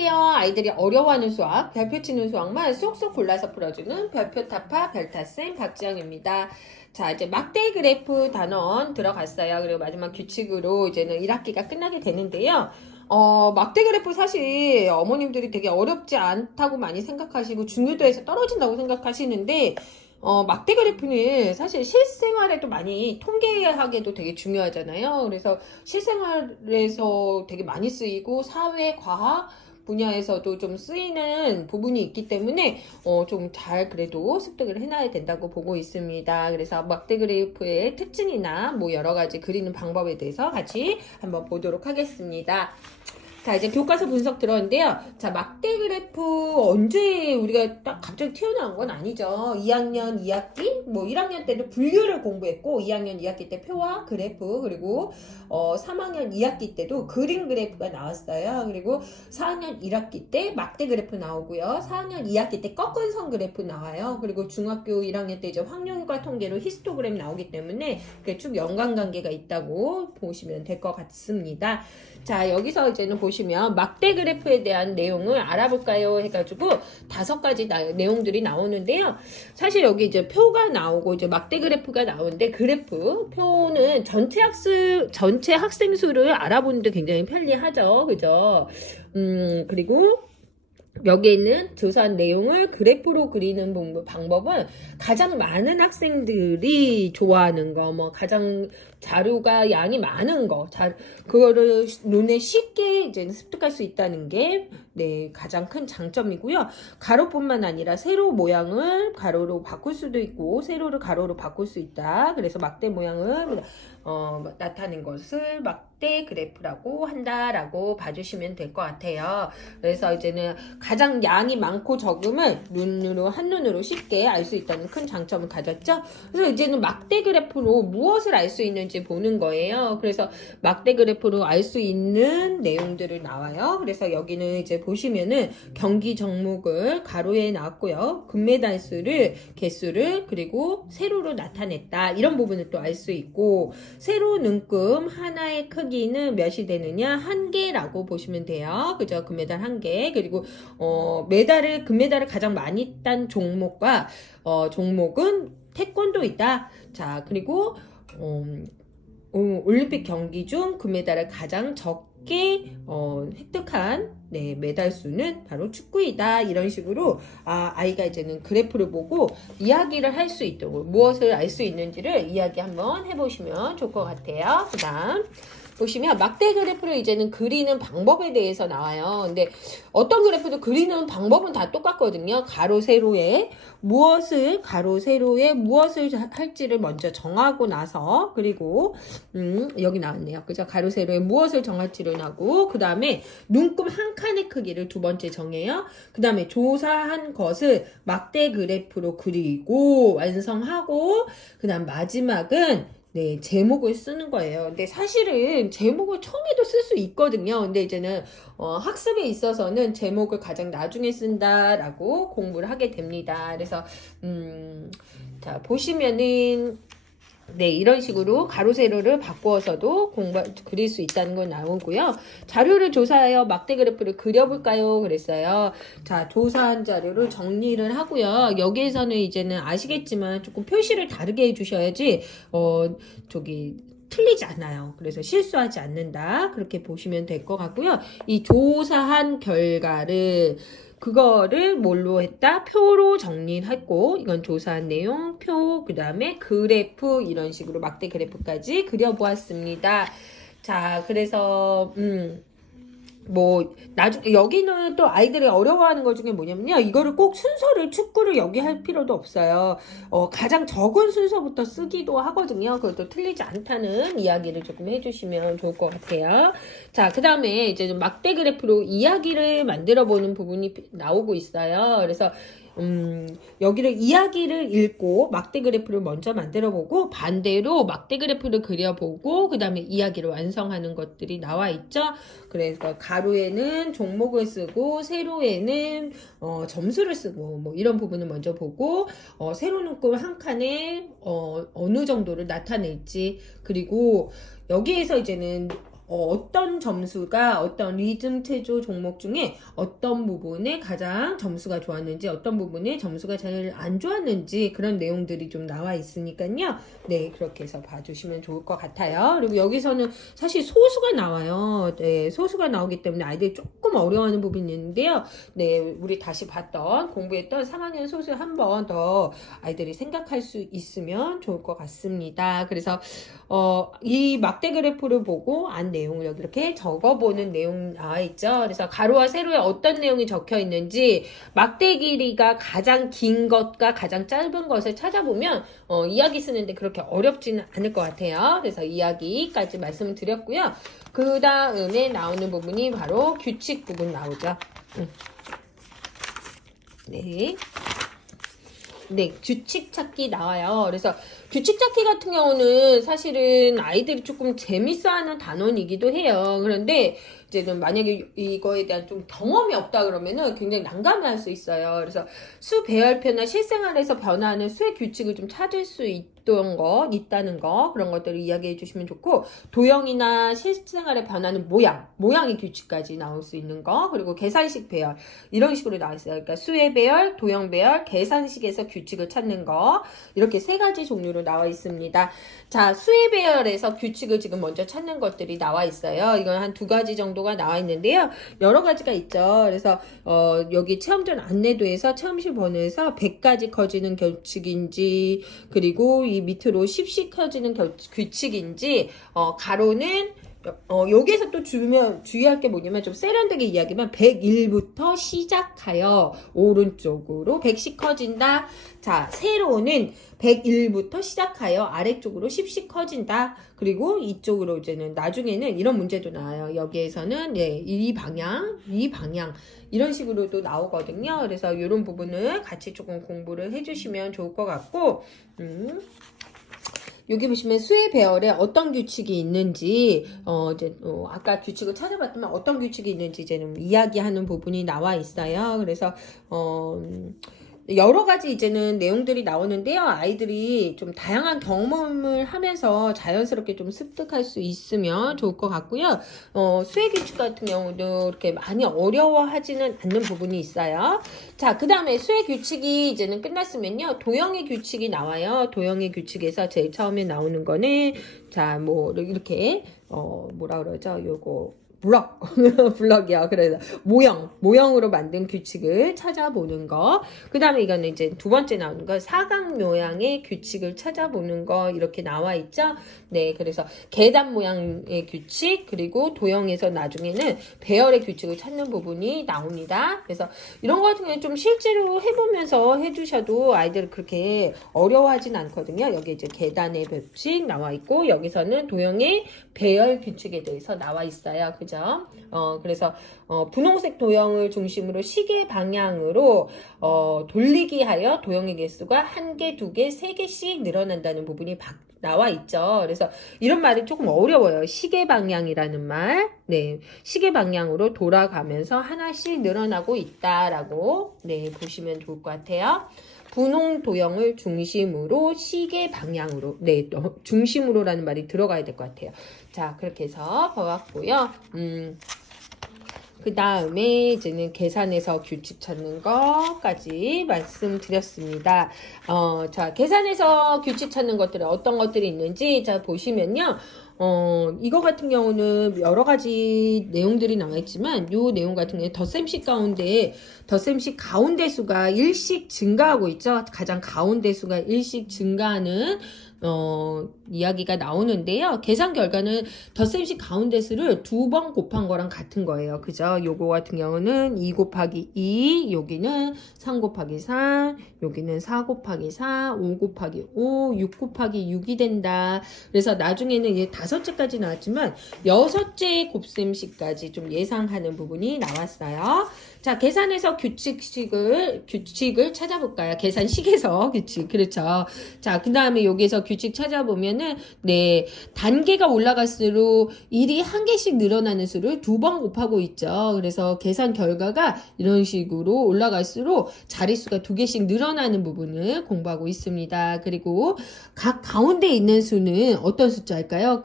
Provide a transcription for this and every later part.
안녕하세요. 아이들이 어려워하는 수학, 별표 치는 수학만 쏙쏙 골라서 풀어주는 별표 타파 별타쌤 박지영입니다. 자, 이제 막대 그래프 단원 들어갔어요. 그리고 마지막 규칙으로 이제는 1학기가 끝나게 되는데요. 막대 그래프 사실 어머님들이 되게 어렵지 않다고 많이 생각하시고 중요도에서 떨어진다고 생각하시는데 막대 그래프는 사실 실생활에도 많이 통계학에도 되게 중요하잖아요. 그래서 실생활에서 되게 많이 쓰이고 사회, 과학 분야에서도 좀 쓰이는 부분이 있기 때문에 좀 잘 그래도 습득을 해놔야 된다고 보고 있습니다. 그래서 막대 그래프의 특징이나 뭐 여러 가지 그리는 방법에 대해서 같이 한번 보도록 하겠습니다. 자, 이제 교과서 분석 들어왔는데요. 자, 막대 그래프 언제 우리가 딱 갑자기 튀어나온 건 아니죠. 2학년 2학기, 뭐 1학년 때도 분류를 공부했고, 2학년 2학기 때 표와 그래프, 그리고 3학년 2학기 때도 그림 그래프가 나왔어요. 그리고 4학년 1학기 때 막대 그래프 나오고요. 4학년 2학기 때 꺾은 선 그래프 나와요. 그리고 중학교 1학년 때 이제 확률과 통계로 히스토그램 나오기 때문에 그게 쭉 연관관계가 있다고 보시면 될 것 같습니다. 자, 여기서 이제는 보시면 막대 그래프에 대한 내용을 알아볼까요? 해가지고 5가지 내용들이 나오는데요. 사실 여기 이제 표가 나오고 이제 막대 그래프가 나오는데 표는 전체 학생 수를 알아보는데 굉장히 편리하죠. 그죠? 그리고 여기에 있는 조사한 내용을 그래프로 그리는 방법은 가장 많은 학생들이 좋아하는 거, 뭐 가장 자료가 양이 많은 거, 그거를 눈에 쉽게 이제 습득할 수 있다는 게 가장 큰 장점이고요. 가로뿐만 아니라 세로 모양을 가로로 바꿀 수도 있고 세로를 가로로 바꿀 수 있다. 그래서 막대 모양을 나타낸 것을 막대 그래프라고 한다라고 봐주시면 될 것 같아요. 그래서 이제는 가장 양이 많고 적음을 한눈으로 쉽게 알 수 있다는 큰 장점을 가졌죠. 그래서 이제는 막대 그래프로 무엇을 알 수 있는지 보는 거예요. 그래서 막대 그래프로 알 수 있는 내용들을 나와요. 그래서 여기는 이제 보시면은 경기 종목을 가로에 나왔고요. 금메달 개수를 그리고 세로로 나타냈다. 이런 부분을 또 알 수 있고 세로 눈금 하나의 크기는 몇이 되느냐? 1개라고 보시면 돼요. 그죠? 금메달 1개. 그리고 금메달을 가장 많이 딴 종목과 종목은 태권도이다. 자, 그리고 올림픽 경기 중 금메달을 가장 적게 획득한 메달 수는 바로 축구이다. 이런 식으로 아이가 이제는 그래프를 보고 이야기를 할 수 있도록 무엇을 알 수 있는지를 이야기 한번 해보시면 좋을 것 같아요. 그 다음 보시면 막대 그래프를 이제는 그리는 방법에 대해서 나와요. 근데 어떤 그래프도 그리는 방법은 다 똑같거든요. 가로 세로에 무엇을 할지를 먼저 정하고 나서 그리고 여기 나왔네요. 그죠? 가로 세로에 무엇을 정할지를 하고 그 다음에 눈금 한 칸의 크기를 두 번째 정해요. 그 다음에 조사한 것을 막대 그래프로 그리고 완성하고 그 다음 마지막은 제목을 쓰는 거예요. 근데 사실은 제목을 처음에도 쓸 수 있거든요. 근데 이제는 학습에 있어서는 제목을 가장 나중에 쓴다라고 공부를 하게 됩니다. 그래서 자, 보시면은 이런 식으로 가로 세로를 바꾸어서도 그릴 수 있다는 건 나오고요. 자료를 조사하여 막대 그래프를 그려볼까요? 그랬어요. 자, 조사한 자료를 정리를 하고요. 여기에서는 이제는 아시겠지만 조금 표시를 다르게 해주셔야지 틀리지 않아요. 그래서 실수하지 않는다. 그렇게 보시면 될 것 같고요. 이 조사한 결과를 그거를 뭘로 했다? 표로 정리를 했고 이건 조사한 내용, 표, 그 다음에 그래프 이런 식으로 막대 그래프까지 그려보았습니다. 자, 그래서 여기는 또 아이들이 어려워하는 것 중에 뭐냐면요. 이거를 꼭 축구를 여기 할 필요도 없어요. 가장 적은 순서부터 쓰기도 하거든요. 그것도 틀리지 않다는 이야기를 조금 해주시면 좋을 것 같아요. 자, 그 다음에 이제 막대 그래프로 이야기를 만들어 보는 부분이 나오고 있어요. 그래서 여기를 이야기를 읽고 막대 그래프를 먼저 만들어 보고 반대로 막대 그래프를 그려보고 그 다음에 이야기를 완성하는 것들이 나와 있죠. 그래서 가로에는 종목을 쓰고 세로에는 점수를 쓰고 뭐 이런 부분을 먼저 보고 세로 눈금 한 칸에 어느 정도를 나타낼지 그리고 여기에서 이제는 어떤 점수가 어떤 리듬 체조 종목 중에 어떤 부분에 가장 점수가 좋았는지 어떤 부분에 점수가 잘 안 좋았는지 그런 내용들이 좀 나와 있으니까요. 네, 그렇게 해서 봐주시면 좋을 것 같아요. 그리고 여기서는 사실 소수가 나와요. 네, 소수가 나오기 때문에 아이들이 조금 어려워하는 부분이 있는데요. 네, 우리 다시 봤던 공부했던 3학년 소수 한 번 더 아이들이 생각할 수 있으면 좋을 것 같습니다. 그래서 이 막대 그래프를 보고 안 내용을 여기 이렇게 적어보는 내용 나와 있죠. 그래서 가로와 세로에 어떤 내용이 적혀 있는지 막대 길이가 가장 긴 것과 가장 짧은 것을 찾아보면 이야기 쓰는데 그렇게 어렵지는 않을 것 같아요. 그래서 이야기까지 말씀을 드렸고요. 그 다음에 나오는 부분이 바로 규칙 부분 나오죠. 네. 네, 규칙 찾기 나와요. 그래서 규칙 찾기 같은 경우는 사실은 아이들이 조금 재밌어하는 단원이기도 해요. 그런데 이제는 만약에 이거에 대한 좀 경험이 없다 그러면은 굉장히 난감해할 수 있어요. 그래서 수 배열표나 실생활에서 변화하는 수의 규칙을 좀 찾을 수 있다는 거 그런 것들을 이야기해 주시면 좋고, 도형이나 실생활에 변하는 모양의 규칙까지 나올 수 있는 거, 그리고 계산식 배열 이런 식으로 나와 있어요. 그러니까 수의 배열, 도형 배열, 계산식에서 규칙을 찾는 거 이렇게 세 가지 종류로 나와 있습니다. 자, 수의 배열에서 규칙을 지금 먼저 찾는 것들이 나와 있어요. 이건 한 2가지 정도가 나와 있는데요. 여러 가지가 있죠. 그래서 여기 체험전 안내도에서 체험실 번호에서 100까지 커지는 규칙인지, 그리고 이 밑으로 10씩 커지는 규칙인지, 가로는 여기에서 또 주의할 게 뭐냐면, 좀 세련되게 이야기하면 101부터 시작하여 오른쪽으로 100씩 커진다. 자, 세로는 101부터 시작하여 아래쪽으로 10씩 커진다. 그리고 이쪽으로 이제는 나중에는 이런 문제도 나와요. 여기에서는 이 방향 이런 식으로도 나오거든요. 그래서 이런 부분을 같이 조금 공부를 해주시면 좋을 것 같고, 여기 보시면 수의 배열에 어떤 규칙이 있는지, 아까 규칙을 찾아봤더니 어떤 규칙이 있는지 이제는 이야기하는 부분이 나와 있어요. 그래서, 여러 가지 이제는 내용들이 나오는데요. 아이들이 좀 다양한 경험을 하면서 자연스럽게 좀 습득할 수 있으면 좋을 것 같고요. 수의 규칙 같은 경우도 이렇게 많이 어려워하지는 않는 부분이 있어요. 자, 그 다음에 수의 규칙이 이제는 끝났으면요. 도형의 규칙이 나와요. 도형의 규칙에서 제일 처음에 나오는 거는, 자, 뭐, 이렇게, 뭐라 그러죠? 요거. 블럭이요. 그래서 모형으로 만든 규칙을 찾아보는 거. 그 다음에 이거는 이제 2번째 나오는 거, 사각 모양의 규칙을 찾아보는 거, 이렇게 나와 있죠. 네, 그래서 계단 모양의 규칙, 그리고 도형에서 나중에는 배열의 규칙을 찾는 부분이 나옵니다. 그래서 이런 거 같은 경우는 좀 실제로 해보면서 해주셔도 아이들은 그렇게 어려워하진 않거든요. 여기 이제 계단의 규칙 나와 있고, 여기서는 도형의 배열 규칙에 대해서 나와 있어요. 그죠? 그래서 분홍색 도형을 중심으로 시계 방향으로 돌리기 하여 도형의 개수가 1개, 2개, 3개씩 늘어난다는 부분이 나와 있죠. 그래서 이런 말이 조금 어려워요. 시계 방향이라는 말. 네. 시계 방향으로 돌아가면서 하나씩 늘어나고 있다라고 보시면 좋을 것 같아요. 분홍 도형을 중심으로 시계 방향으로, 중심으로라는 말이 들어가야 될 것 같아요. 자, 그렇게 해서 봐왔고요. 그 다음에 이제는 계산에서 규칙 찾는 것까지 말씀드렸습니다. 자, 계산에서 규칙 찾는 것들은 어떤 것들이 있는지, 자, 보시면요. 이거 같은 경우는 여러 가지 내용들이 나와 있지만, 요 내용 같은 경우에 덧셈식 가운데 수가 1씩 증가하고 있죠. 가장 가운데 수가 1씩 증가하는 이야기가 나오는데요. 계산 결과는 덧셈식 가운데 수를 2번 곱한 거랑 같은 거예요. 그죠? 요거 같은 경우는 2 곱하기 2, 여기는 3 곱하기 3, 여기는 4 곱하기 4, 5 곱하기 5, 6 곱하기 6이 된다. 그래서 나중에는 이제 5째까지 나왔지만 6째 곱셈식까지 좀 예상하는 부분이 나왔어요. 자, 계산에서 규칙을 찾아볼까요? 계산식에서 규칙. 그렇죠. 자, 그 다음에 여기서 규칙 찾아보면은, 네, 단계가 올라갈수록 일이 한 개씩 늘어나는 수를 2번 곱하고 있죠. 그래서 계산 결과가 이런 식으로 올라갈수록 자릿수가 2개씩 늘어나는 부분을 공부하고 있습니다. 그리고 각 가운데 있는 수는 어떤 숫자일까요?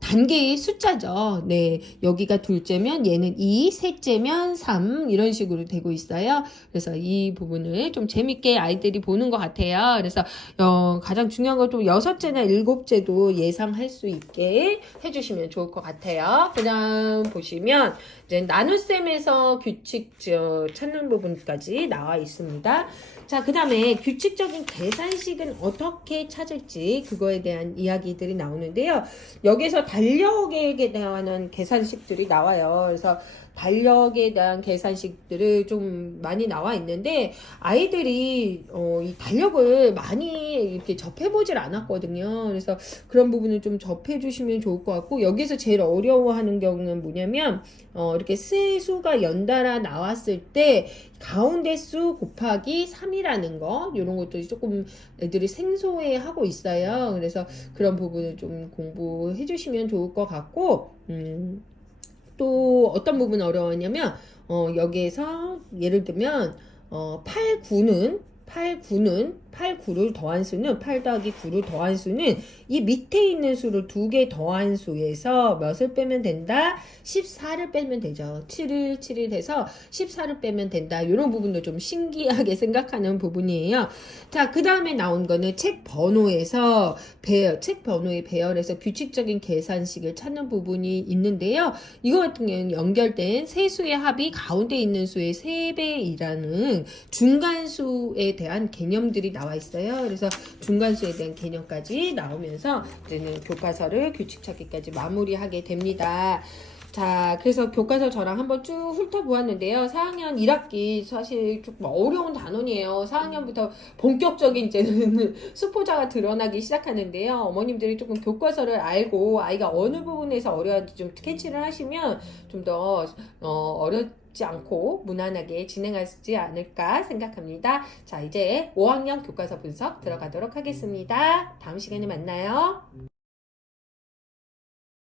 단계의 숫자죠. 네, 여기가 둘째면 얘는 2, 셋째면 3 이런 식으로 되고 있어요. 그래서 이 부분을 좀 재밌게 아이들이 보는 것 같아요. 그래서 가장 중요한 건 좀 여섯째나 일곱째도 예상할 수 있게 해주시면 좋을 것 같아요. 그 다음 보시면 이제 나눗셈에서 규칙 찾는 부분까지 나와 있습니다. 자, 그 다음에 규칙적인 계산식은 어떻게 찾을지 그거에 대한 이야기들이 나오는데요. 여기서 달력에 대한 계산식들이 나와요. 그래서 달력에 대한 계산식들을 좀 많이 나와 있는데 아이들이 이 달력을 많이 이렇게 접해보질 않았거든요. 그래서 그런 부분을 좀 접해주시면 좋을 것 같고 여기서 제일 어려워하는 경우는 뭐냐면 이렇게 세 수가 연달아 나왔을 때 가운데 수 곱하기 3이라는 거 이런 것도 조금 애들이 생소해하고 있어요. 그래서 그런 부분을 좀 공부해 주시면 좋을 것 같고 또 어떤 부분 어려웠냐면 여기에서 예를 들면 8, 9를 더한 수는 8 더하기 9를 더한 수는 이 밑에 있는 수를 2개 더한 수에서 몇을 빼면 된다? 14를 빼면 되죠. 7을 해서 14를 빼면 된다. 이런 부분도 좀 신기하게 생각하는 부분이에요. 자, 그 다음에 나온 거는 책 번호에서 책 번호의 배열에서 규칙적인 계산식을 찾는 부분이 있는데요. 이거 같은 경우는 연결된 세 수의 합이 가운데 있는 수의 3배이라는 중간수에 대한 개념들이 나와 있어요. 그래서 중간수에 대한 개념까지 나오면서 이제는 교과서를 규칙 찾기까지 마무리하게 됩니다. 자, 그래서 교과서 저랑 한번 쭉 훑어보았는데요. 4학년 1학기 사실 조금 어려운 단원이에요. 4학년부터 본격적인 이제는 수포자가 드러나기 시작하는데요. 어머님들이 조금 교과서를 알고 아이가 어느 부분에서 어려운지 좀 캐치를 하시면 좀 더 어렵지 않고 무난하게 진행하지 않을까 생각합니다. 자, 이제 5학년 교과서 분석 들어가도록 하겠습니다. 다음 시간에 만나요.